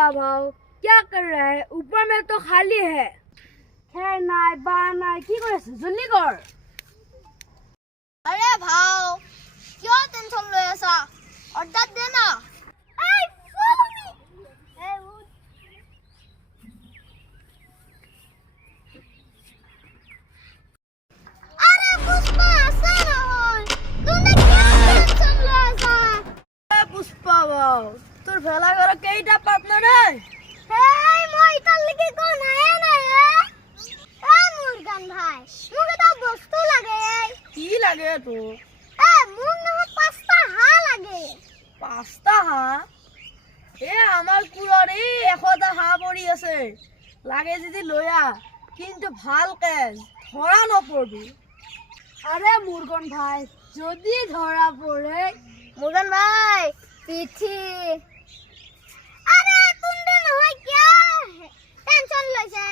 का भाव क्या कर रहा है? ऊपर में तो खाली है। खैर नाय बा नाय की कर जल्दी कर। अरे भाव क्यों टेंशन ले ऐसा ऑर्डर देना। अरे पुष्पा ऐसा ना हो, तूने क्यों टेंशन ले ऐसा। पुष्पा भाव তোর ভেলা করে কেইটা পার্টনার রে? এই মই ইতার লাগি কোন আয় না এ মুরগান ভাই মুগে তো বস্তু লাগে কি লাগে তো? এ মুগ না পাঁচটা হা লাগে। পাঁচটা হাঁহ? এ আমার কুড়ারে 100টা হাঁহ পড়ি আছে, লাগে যদি লয়া, কিন্তু ভালকে ধরা নপড়বি। আরে মুরগন ভাই যদি ধরা পড়ে? মুরগান ভাই পিঠি আরে তুন্দে নহয় কিয়া টেনশন লইছে